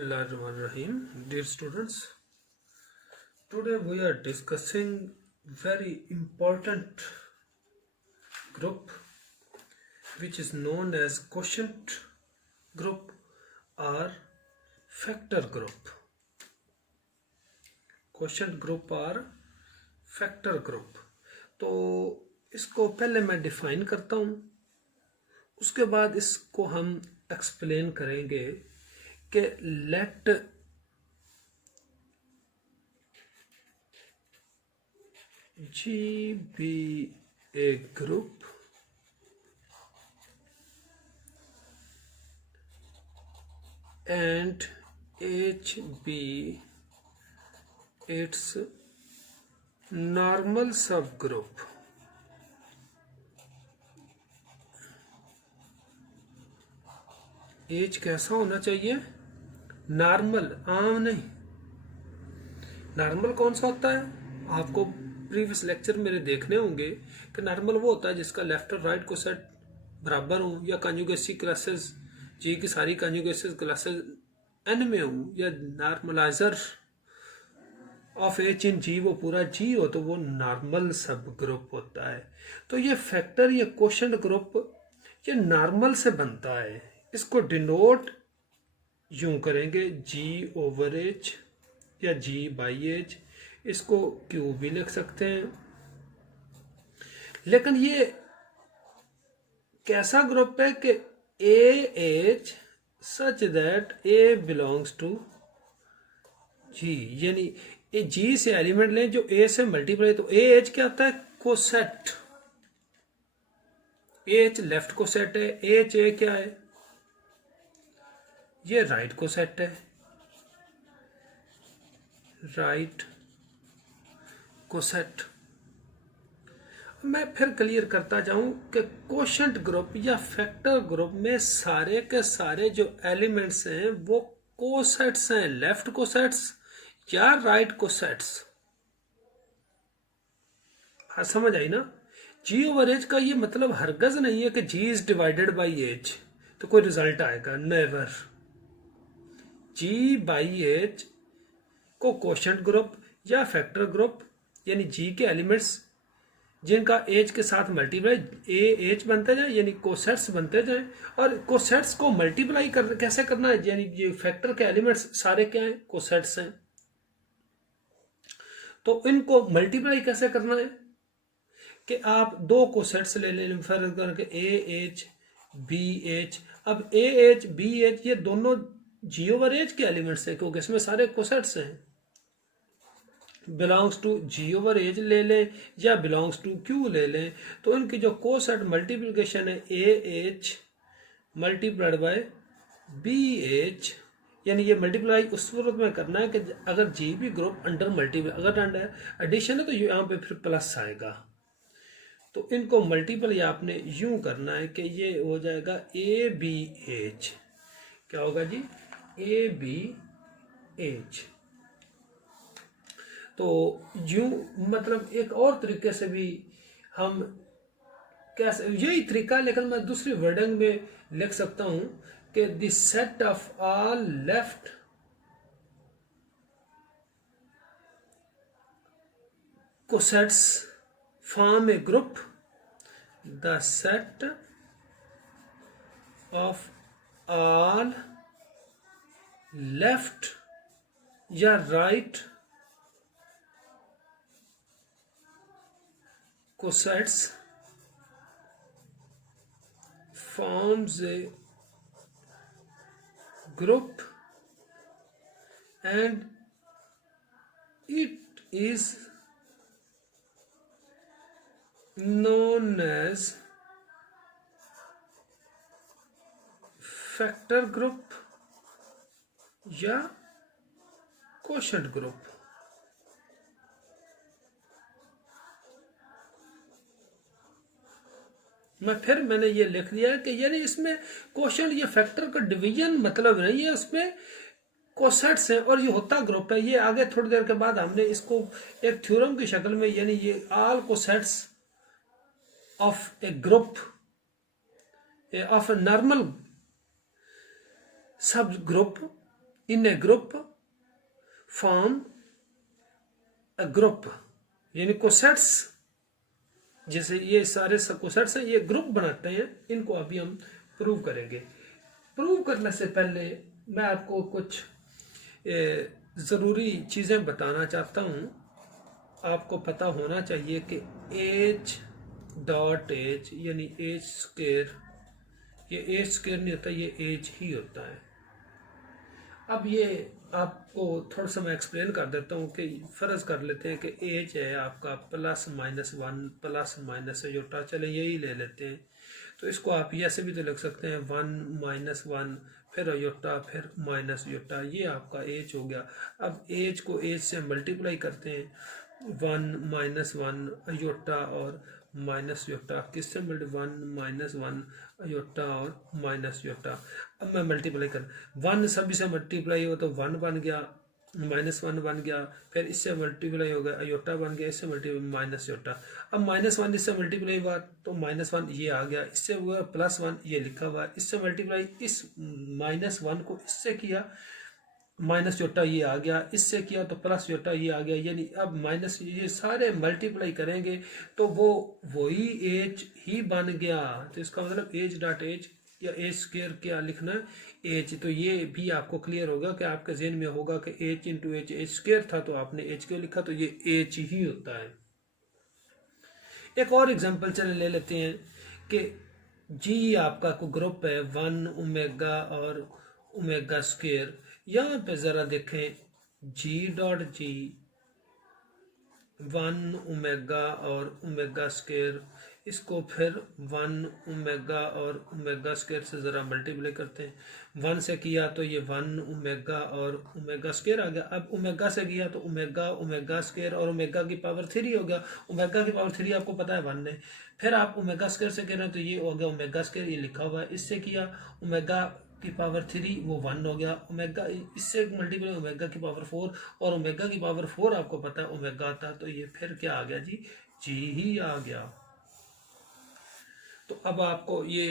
Bismillahirrahmanirrahim. Dear students, today we are discussing very important group which is known as quotient group or factor group. Question group और factor group. तो इसको पहले मैं define करता हूँ, उसके बाद इसको हम एक्सप्लेन करेंगे कि late G be a group and H be its normal subgroup. H कैसा होना चाहिए? नॉर्मल, आम नहीं। नॉर्मल कौन सा होता है? आपको प्रीवियस लेक्चर मेरे देखने होंगे कि नॉर्मल वो होता है जिसका लेफ्ट और राइट कोसेट बराबर हो, या कंजुगेसी क्लासेस जी की सारी कंजुगेसी क्लासेस n में हो, या नॉर्मलाइजर ऑफ एच इन जी वो पूरा जी हो, तो वो नॉर्मल सब ग्रुप होता है। तो ये फैक्टर, ये क्वोशंट ग्रुप, ये नॉर्मल से बनता है। इसको डिनोट यूं करेंगे जी ओवर एच या जी बाई एच, इसको क्यू भी लिख सकते हैं। लेकिन ये कैसा ग्रुप है कि ए H such that a belongs to G, यानी ए जी से एलिमेंट लें जो ए से मल्टीप्लाई, तो ए एच क्या होता है? कोसेट। एच लेफ्ट कोसेट है, एच ए क्या है? ये राइट कोसेट है, राइट कोसेट। मैं फिर क्लियर करता जाऊं कि क्वोशंट ग्रुप या फैक्टर ग्रुप में सारे के सारे जो एलिमेंट्स हैं वो कोसेट्स हैं, लेफ्ट कोसेट्स या राइट कोसेट्स। समझ आई ना? जी ओवर एच का ये मतलब हरगज नहीं है कि जी इज डिवाइडेड बाई एच तो कोई रिजल्ट आएगा, नेवर। जी बाई एच को क्वोशंट ग्रुप या फैक्टर ग्रुप, यानी जी के एलिमेंट्स जिनका एच के साथ मल्टीप्लाई ए एच बनते जाए, यानी कोसेट्स बनते जाए। और कोसेट्स को मल्टीप्लाई कैसे करना है? यानी ये फैक्टर के एलिमेंट्स सारे क्या हैं? कोसेट्स हैं। तो इनको मल्टीप्लाई कैसे करना है कि आप दो कोसेट्स ले लें, फर्क करके ए एच बी एच। अब ए एच बी एच ये दोनों जी ओवर एच के एलिमेंट्स हैं क्योंकि इसमें सारे कोसेट्स हैं। Belongs to G over H ले लें या बिलोंग्स टू क्यू ले लें, तो इनकी जो कोसेट मल्टीप्लिकेशन है A H multiplied by B H, यानी ये मल्टीप्लाई उस सूरत में करना है कि अगर G be group under multiply, अगर अंडर एडिशन है तो यहाँ पे फिर प्लस आएगा। तो इनको मल्टीपल आपने यूं करना है कि ये हो जाएगा ए बी एच। क्या होगा जी? ए बी एच। तो यूं मतलब एक और तरीके से भी हम कैसे, यही तरीका, लेकिन मैं दूसरी वर्डिंग में लिख सकता हूं कि the set of all left cosets form a group, the set of all left या right cosets forms a group and it is known as factor group या quotient group। मैंने ये लिख दिया कि यानी इसमें क्वोशंट या फैक्टर का डिवीजन मतलब नहीं है, उसमें कोसेट्स हैं और ये होता ग्रुप है। ये आगे थोड़ी देर के बाद हमने इसको एक थ्योरम की शक्ल में, यानी ये all cosets of a group of a normal subgroup in a group form a group, यानी कोसेट्स, जैसे ये सारे कोसेट्स हैं, ये ग्रुप बनाते हैं। इनको अभी हम प्रूव करेंगे। प्रूव करने से पहले मैं आपको कुछ ज़रूरी चीज़ें बताना चाहता हूँ। आपको पता होना चाहिए कि एच डॉट एच यानी एच स्क्वायर, ये एच स्क्वायर नहीं होता, ये एच ही होता है। अब ये आपको थोड़ा सा मैं एक्सप्लेन कर देता हूँ कि फ़र्ज़ कर लेते हैं कि एच है आपका plus minus one plus minus iota, चले यही ले लेते हैं। तो इसको आप ऐसे भी तो लिख सकते हैं 1 माइनस 1 फिर अयोटा फिर माइनस योटा, ये आपका एच हो गया। अब एच को एच से मल्टीप्लाई करते हैं, 1 माइनस 1 अयोटा और माइनस योटा, किससे मल्टी 1 माइनस 1 योटा और माइनस योटा। अब मैं मल्टीप्लाई कर 1 सभी से मल्टीप्लाई हो तो 1 बन गया, माइनस 1 बन गया, फिर इससे मल्टीप्लाई हो गया अयोटा बन गया, इससे मल्टीप्लाई माइनस योटा। अब माइनस 1 इससे मल्टीप्लाई हुआ तो माइनस 1 ये आ गया, इससे हुआ प्लस 1 ये लिखा हुआ है, इससे मल्टीप्लाई इस माइनस 1 को इससे किया माइनस योटा ये आ गया, इससे किया तो प्लस योटा ये आ गया। यानी अब माइनस ये सारे मल्टीप्लाई करेंगे तो वो वही एच ही बन गया। तो इसका मतलब एच डॉट एच या एच स्क्वायर क्या लिखना है, एच। तो ये भी आपको क्लियर होगा कि आपके जहन में होगा कि H into H H square था तो आपने एच क्यों लिखा, तो ये एच ही होता है। एक और एग्जांपल चले ले लेते हैं कि जी आपका को ग्रुप है 1 ओमेगा और ओमेगा स्क्वायर। यहाँ पे ज़रा देखें जी डॉट जी 1 ओमेगा और ओमेगा स्क्वायर, इसको फिर 1 ओमेगा और ओमेगा स्क्वायर से ज़रा मल्टीप्लाई करते हैं। 1 से किया तो ये 1 ओमेगा और ओमेगा स्क्वायर आ गया। अब ओमेगा से किया तो ओमेगा ओमेगा स्क्वायर और ओमेगा की पावर 3 हो गया। ओमेगा की पावर 3 आपको पता है 1 है। फिर आप ओमेगा स्क्वायर से कह रहे हैं तो ये हो गया ओमेगा स्क्वायर, ये लिखा हुआ है। इससे किया ओमेगा की पावर 3 वो 1 हो गया। ओमेगा इससे मल्टीप्लाई ओमेगा की पावर 4 और ओमेगा की पावर 4 आपको पता है ओमेगा था, तो ये फिर क्या आ गया जी ही आ गया। तो अब आपको ये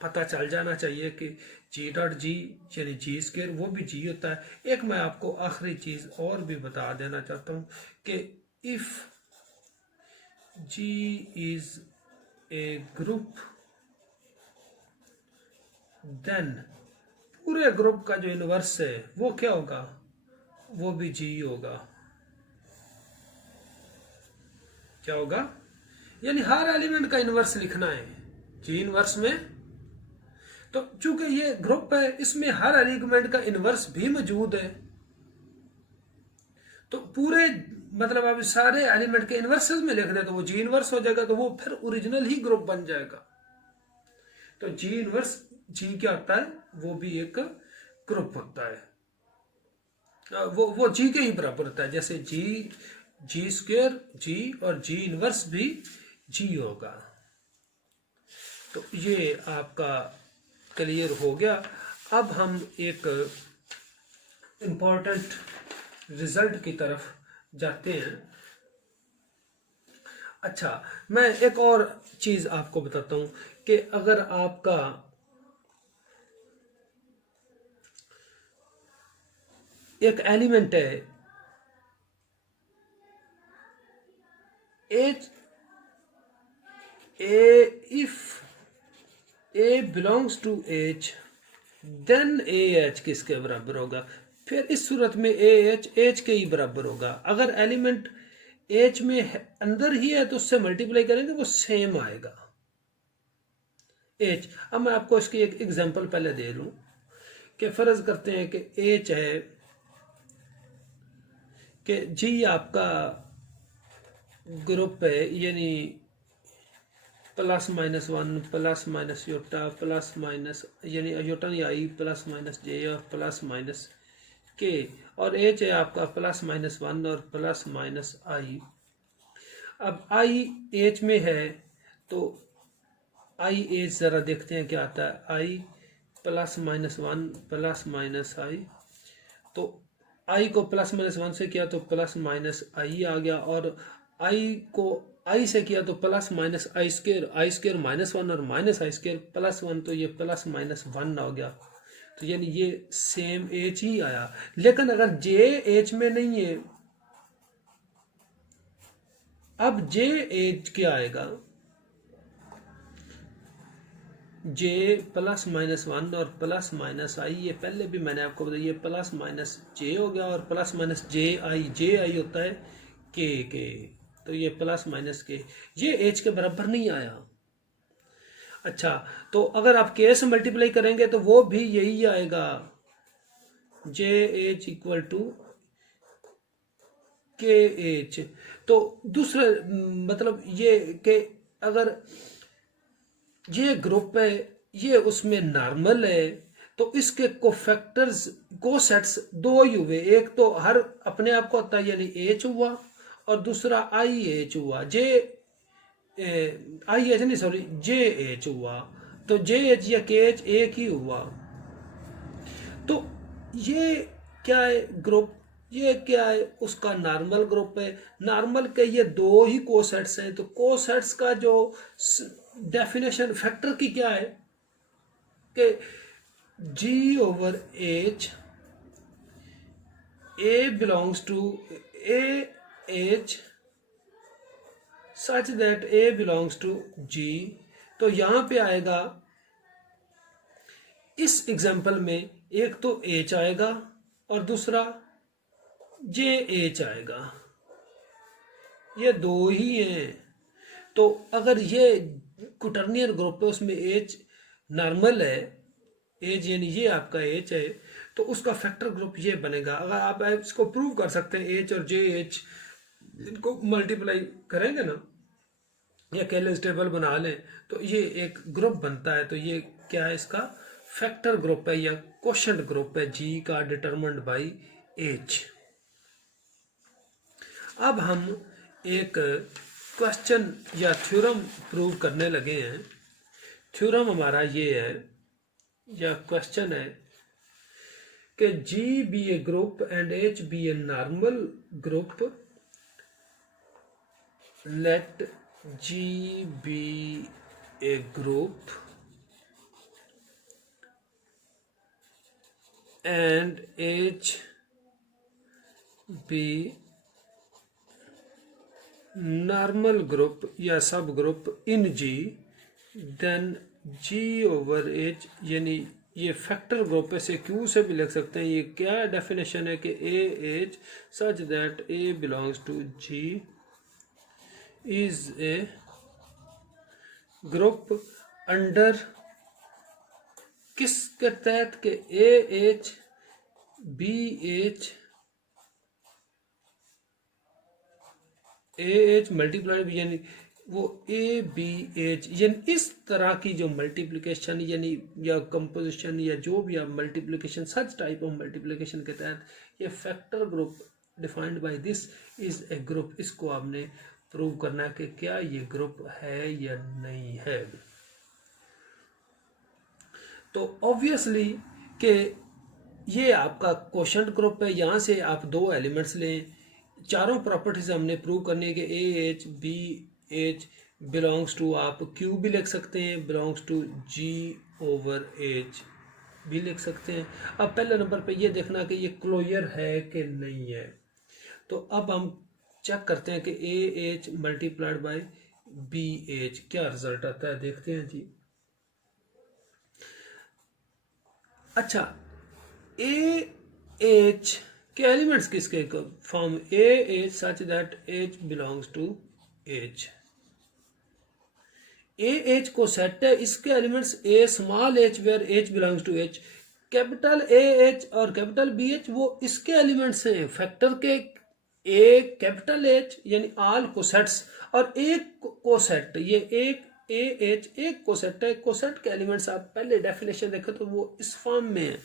पता चल जाना चाहिए कि जी डॉट जी यानी जी स्क्वायर वो भी जी होता है। एक मैं आपको आखिरी चीज और भी बता देना चाहता हूं कि if G is a group then पूरे ग्रुप का जो इनवर्स है वो क्या होगा, वो भी जी होगा। क्या होगा, यानी हर एलिमेंट का इनवर्स लिखना है जी इनवर्स में। तो चूंकि ये ग्रुप है इसमें हर एलिमेंट का इनवर्स भी मौजूद है, तो पूरे मतलब आप सारे एलिमेंट के इनवर्सेस में लिख रहे तो वो जी इनवर्स हो जाएगा, तो वो फिर ओरिजिनल ही ग्रुप बन जाएगा। तो जी इनवर्स जी क्या होता है, वो भी एक ग्रुप होता है। वो जी के ही बराबर होता है, जैसे जी स्क्वायर जी और जी इनवर्स भी जी होगा। तो ये आपका क्लियर हो गया। अब हम एक इम्पोर्टेंट रिजल्ट की तरफ जाते हैं। अच्छा, मैं एक और चीज आपको बताता हूं कि अगर आपका एक एलिमेंट है H A, if A belongs to H then A H किसके बराबर होगा, फिर इस सूरत में ए एच के ही बराबर होगा। अगर एलिमेंट एच में अंदर ही है तो उससे मल्टीप्लाई करेंगे वो सेम आएगा एच। अब मैं आपको इसकी एक एग्जांपल पहले दे लूं कि फर्ज करते हैं कि एच है कि जी आपका ग्रुप है, यानी plus minus 1 plus minus iota plus minus यानी योटा नहीं आई प्लस माइनस जे और प्लस माइनस के, और एच है आपका प्लस माइनस 1 और प्लस माइनस आई। अब आई एच में है तो आई एच जरा देखते हैं क्या आता है, आई प्लस माइनस 1 प्लस माइनस आई। तो आई को प्लस माइनस 1 से किया तो प्लस माइनस आई आ गया, और आई को आई से किया तो प्लस माइनस आई स्क्वायर माइनस 1 और माइनस आई स्क्वायर प्लस 1, तो ये प्लस माइनस 1 हो गया। तो यानी ये सेम एच ही आया। लेकिन अगर जे एच में नहीं है, अब जे एच क्या आएगा, जे प्लस माइनस वन और प्लस माइनस आई, ये पहले भी मैंने आपको बताया, ये प्लस माइनस जे हो गया और प्लस माइनस जे आई होता है के, तो ये प्लस माइनस के, ये एच के बराबर नहीं आया। अच्छा, तो अगर आप के से मल्टीप्लाई करेंगे तो वो भी यही आएगा, जे एच इक्वल टू के एच। तो दूसरा मतलब ये कि अगर ये ग्रुप है, ये उसमें नॉर्मल है, तो इसके कोफैक्टर्स कोसेट्स दो ही हुए, एक तो हर अपने आप को होता है यानी एच हुआ, और दूसरा आई एच हुआ, जे आई एच नहीं सॉरी जे एच हुआ, तो जे एच या के एच एक ही हुआ। तो ये क्या है ग्रुप, ये क्या है, उसका नॉर्मल ग्रुप है। नॉर्मल के ये दो ही कोसेट्स हैं, तो कोसेट्स का जो डेफिनेशन फैक्टर की क्या है कि G over H, a belongs to a H such that a belongs to G. तो यहां पे आएगा इस एग्जांपल में एक तो एच आएगा और दूसरा जे एच आएगा, ये दो ही हैं। तो अगर ये क्वाटर्नियर ग्रुप है, उसमें एच नॉर्मल है, एच यानी ये आपका एच है, तो उसका फैक्टर ग्रुप ये बनेगा। अगर आप इसको प्रूव कर सकते हैं, एच और जे एच इनको मल्टीप्लाई करेंगे ना, या केलेस टेबल बना लें, तो ये एक ग्रुप बनता है। तो ये क्या है, इसका फैक्टर ग्रुप है या क्वोशंट ग्रुप है जी का, डिटरमिन्ड बाय एच। अब हम एक क्वेश्चन या थ्योरम प्रूव करने लगे हैं। थ्योरम हमारा ये है या क्वेश्चन है कि G be a group and H be a normal group, let G be a group and H be normal group या subgroup in G, then G over H, यानी ये फैक्टर ग्रुप है, से Q से भी लिख सकते हैं। ये क्या डेफिनेशन है कि A H such that A belongs to G is a group under किसके तहत के A H B H, A H multiplied यानी वो ए बी एच, यानी इस तरह की जो मल्टीप्लिकेशन यानी या कंपोजिशन या जो भी आप multiplication, such type of multiplication के तहत ये factor group defined by this is a group. इसको आपने प्रूव करना है कि क्या ये ग्रुप है या नहीं है। तो ऑब्वियसली कि ये आपका क्वोशंट ग्रुप है, यहाँ से आप दो एलिमेंट्स लें, चारों प्रॉपर्टीज हमने प्रूव करने के A H B H belongs to, आप क्यू भी लिख सकते हैं, belongs to G over H भी लिख सकते हैं। अब पहले नंबर पे ये देखना कि ये क्लोजर है कि नहीं है। तो अब हम चेक करते हैं कि ए H multiplied by B H क्या रिजल्ट आता है, देखते हैं जी। अच्छा, ए एच के एलिमेंट्स किसके form, A H such that H belongs to H, A H coset है, इसके elements A small H where H belongs to H, capital A H और कैपिटल बी एच वो इसके elements हैं factor के, A capital H यानी all cosets और एक कोसेट, ये एक ए एच एक कोसेट है। कोसेट के एलिमेंट्स आप पहले डेफिनेशन देखें तो वो इस फॉर्म में है।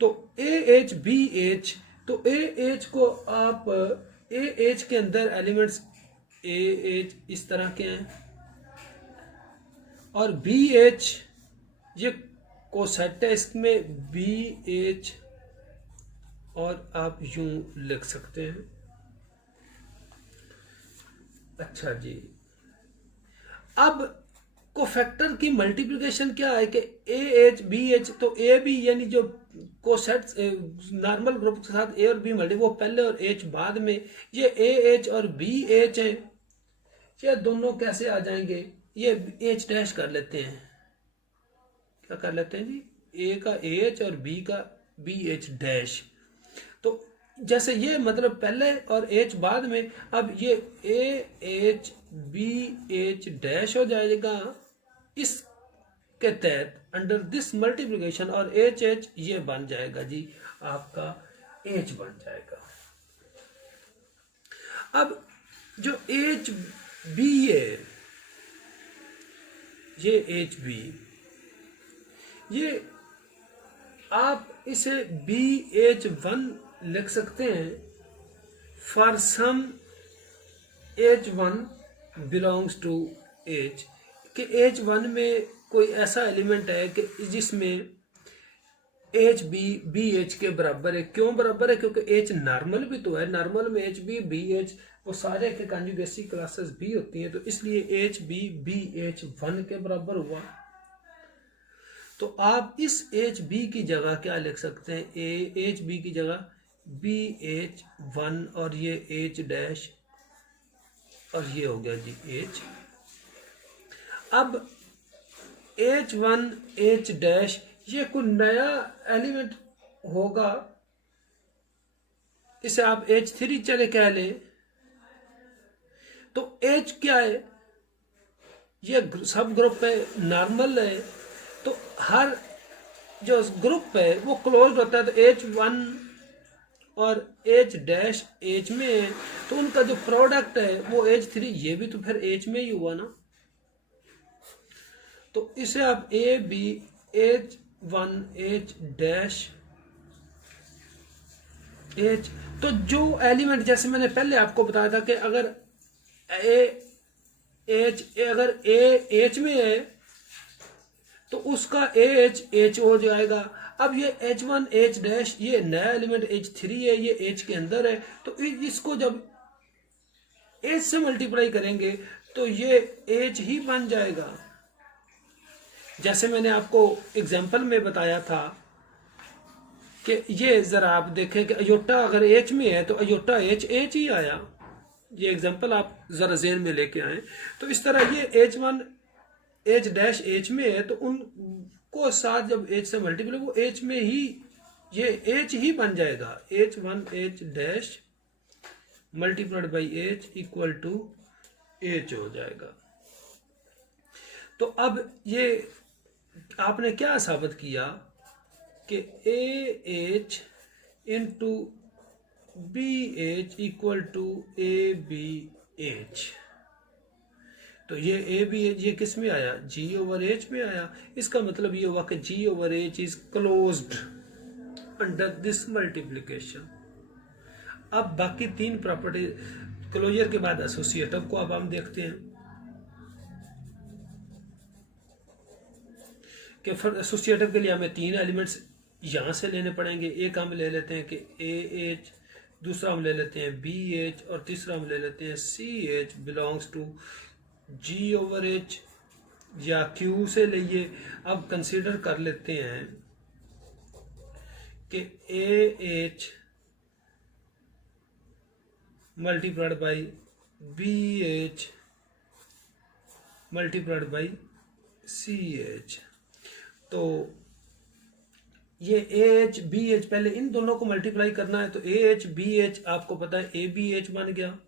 तो ए एच बी एच, तो ए एच को आप ए एच के अंदर एलिमेंट्स ए एच इस तरह के हैं और बी एच ये कोसेट है, इसमें बी एच और आप यूं लिख सकते हैं। अच्छा जी, अब कोफैक्टर की मल्टीप्लिकेशन क्या है कि ए एच बी एच, तो ए बी यानी जो कोसेट्स नॉर्मल ग्रुप के साथ ए और बी मल्टी वो पहले और एच बाद में, ये ए एच और बी एच है, ये दोनों कैसे आ जाएंगे, ये एच डैश कर लेते हैं, क्या कर लेते हैं जी, ए का ए एच और बी का बी एच डैश। तो जैसे ये मतलब पहले और एच बाद में, अब ये A H B H dash हो जाएगा इसके तहत अंडर दिस मल्टीप्लिकेशन, और एच एच ये बन जाएगा जी आपका एच बन जाएगा। अब जो एच बी है, ये एच बी, ये आप इसे बी एच वन लिख सकते हैं for some H one belongs to H, कि एच वन में कोई ऐसा एलिमेंट है कि जिसमें एच बी बी एच के बराबर है। क्यों बराबर है? क्योंकि एच नॉर्मल भी तो है, नॉर्मल में एच बी बी एच वो सारे के कॉन्जुगेसी क्लासेस भी होती हैं, तो इसलिए H B B H one के बराबर हुआ। तो आप इस एच बी की जगह क्या लिख सकते हैं, ए एच बी की जगह बी एच वन और ये एच डैश और ये हो गया जी एच। अब एच वन एच डैश ये कोई नया एलिमेंट होगा, इसे आप एच थ्री चले कह ले, तो एच क्या है, ये सब ग्रुप है, नॉर्मल है, तो हर जो ग्रुप है वो क्लोज होता है, तो एच वन और एच डैश एच में है, तो उनका जो प्रोडक्ट है वो एच थ्री, ये भी तो फिर एच में ही हुआ ना। तो इसे आप A B H one H dash H, तो जो एलिमेंट जैसे मैंने पहले आपको बताया था कि अगर अगर ए एच में है तो उसका ए एच हो जाएगा। अब ये एच वन एच डैश ये नया एलिमेंट एच थ्री है, ये एच के अंदर है, तो इसको जब एच से मल्टीप्लाई करेंगे तो ये एच ही बन जाएगा। जैसे मैंने आपको एग्जाम्पल में बताया था कि ये जरा आप देखें कि अयोटा अगर एच में है तो अयोटा एच एच ही आया। ये एग्जाम्पल आप जरा जेन में लेके आए, तो इस तरह ये H one H dash H में है, तो उनको साथ जब एच से मल्टीप्लाई वो एच में ही ये एच ही बन जाएगा, H one H dash multiplied by H equal to H हो जाएगा। तो अब ये आपने क्या साबित किया कि ए H into B H equal to A B H, तो ये ए बी एच ये किस में आया, जी ओवर एच में आया। इसका मतलब ये हुआ कि G over H is closed under this multiplication. अब बाकी तीन प्रॉपर्टी क्लोजर के बाद एसोसिएटिव को अब हम देखते हैं कि फिर एसोसिएटिव के लिए हमें तीन एलिमेंट्स यहाँ से लेने पड़ेंगे। एक हम ले लेते हैं कि ए एच, दूसरा हम ले लेते हैं बी एच, और तीसरा हम ले लेते हैं C H belongs to G over H या क्यू से लिए। अब कंसीडर कर लेते हैं कि ए H multiplied by B H multiplied by C H, तो ये ए एच बी एच पहले इन दोनों को मल्टीप्लाई करना है, तो ए एच बी एच आपको पता है ए बी एच बन गया,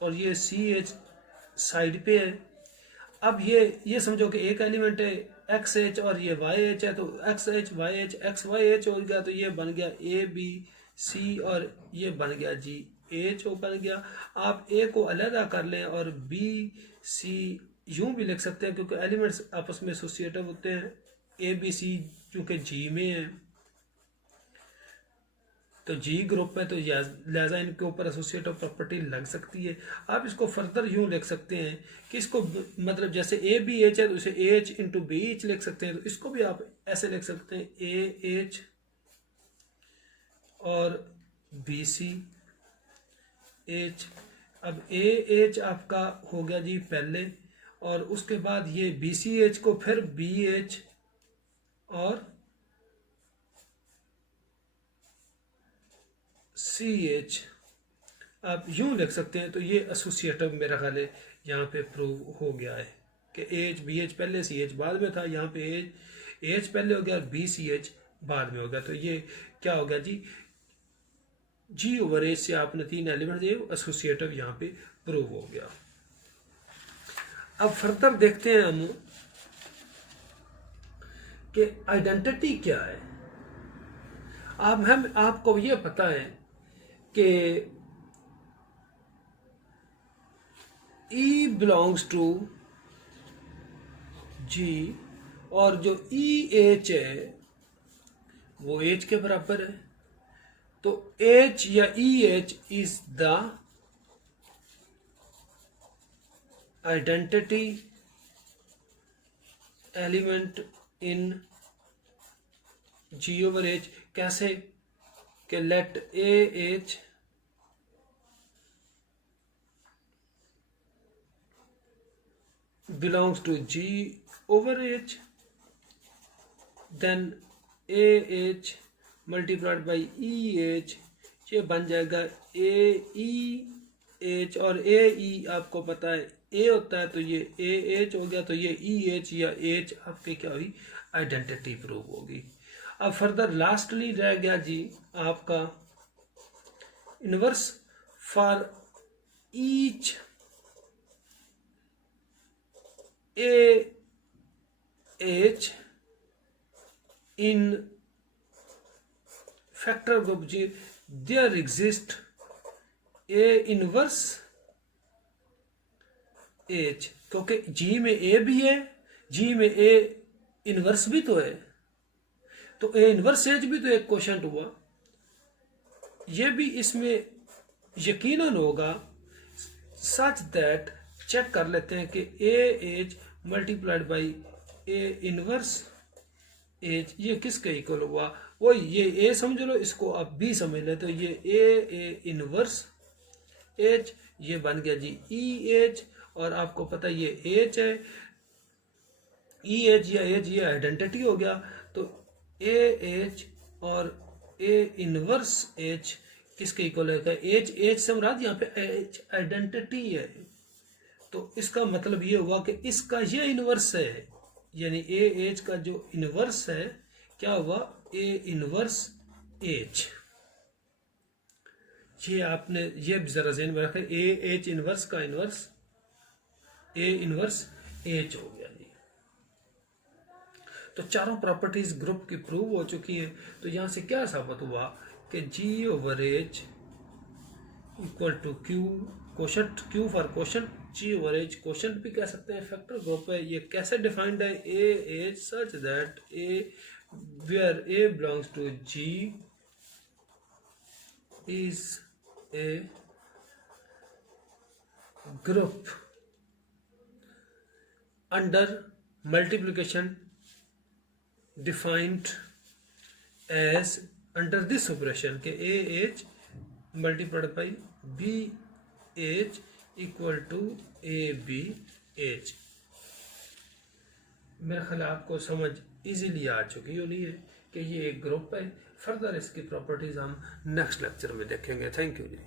और ये सी एच साइड पे है। अब ये समझो कि एक एलिमेंट है एक्स एच और ये वाई एच है, तो X H Y H X Y H हो गया, तो ये बन गया ए बी सी और ये बन गया जी एच बन गया। आप ए को अलग कर लें और बी सी यूं भी लिख सकते हैं क्योंकि एलिमेंट्स आपस में एसोसिएटिव होते हैं। ए बी सी चूंकि जी में है तो जी ग्रुप है, तो लिहाजा इनके ऊपर एसोसिएटिव प्रॉपर्टी लग सकती है। आप इसको फर्दर यूं लिख सकते हैं कि इसको मतलब जैसे ए बी एच है तो इसे A H into B H लिख सकते हैं, तो इसको भी आप ऐसे लिख सकते हैं ए एच और बी सी एच। अब ए एच आपका हो गया जी पहले, और उसके बाद ये बी सी एच को फिर बी एच और सी एच आप यूं लिख सकते हैं। तो ये एसोसिएटिव मेरा ख्याल है यहाँ पे प्रूव हो गया है कि एच बी एच पहले सी एच बाद में था, यहाँ पे एच पहले हो गया और बी सी एच बाद में हो गया। तो ये क्या हो गया जी, जी ओवर एच से आपने 3 एलिमेंट दिए, एसोसिएटिव यहाँ पे प्रूव हो गया। अब फर्दर देखते हैं हम कि आइडेंटिटी क्या है। हम आपको ये पता है कि E बिलोंग्स टू G और जो EH है वो H के बराबर है। तो H या EH is the identity element in G over H। कैसे कि late AH belongs to G over H, then AH multiplied by EH, ये बन जाएगा AEH, और AE आपको पता है A होता है, तो ये AH हो गया। तो ये EH या H आपके क्या हुई, आइडेंटिटी प्रूव होगी। अब फर्दर लास्टली रह गया जी आपका inverse for each AH in factor group G, there exist A inverse H, क्योंकि G में A भी है, G में A इनवर्स भी तो है, तो A इनवर्स H भी तो एक क्वेश्चन हुआ। ये भी इसमें यकीनन होगा, सच दैट चेक कर लेते हैं कि AH multiplied by A inverse H ये किसके इक्वल हुआ। वो ये A समझ लो, इसको आप B समझ ले, तो ये A इनवर्स H ये बन गया जी EH, और आपको पता ये H है, EH या H ये आइडेंटिटी हो गया। तो AH और A इनवर्स H किसके इक्वल है, H से मुराद यहाँ पे H आइडेंटिटी है। तो इसका मतलब ये हुआ कि इसका ये इनवर्स है, यानी AH का जो इनवर्स है क्या हुआ, A इनवर्स H। ये आपने ये जरा ज़हन में रखें, AH इनवर्स का इनवर्स A इनवर्स H हो गया जी। तो चारों प्रॉपर्टीज ग्रुप की प्रूव हो चुकी है। तो यहां से क्या साबित हुआ कि G over H equal to Q quotient, Q for quotient, G over H quotient भी कह सकते हैं, फैक्टर ग्रुप है। ये कैसे डिफाइंड है, AH such that A where A belongs to G is a group under multiplication defined as under this operation के AH multiplied by BH equal to ABH। मेरा ख्याल आपको समझ इजीली आ चुकी होनी है कि ये एक ग्रुप है। फर्दर इसकी प्रॉपर्टीज हम नेक्स्ट लेक्चर में देखेंगे। Thank you ji.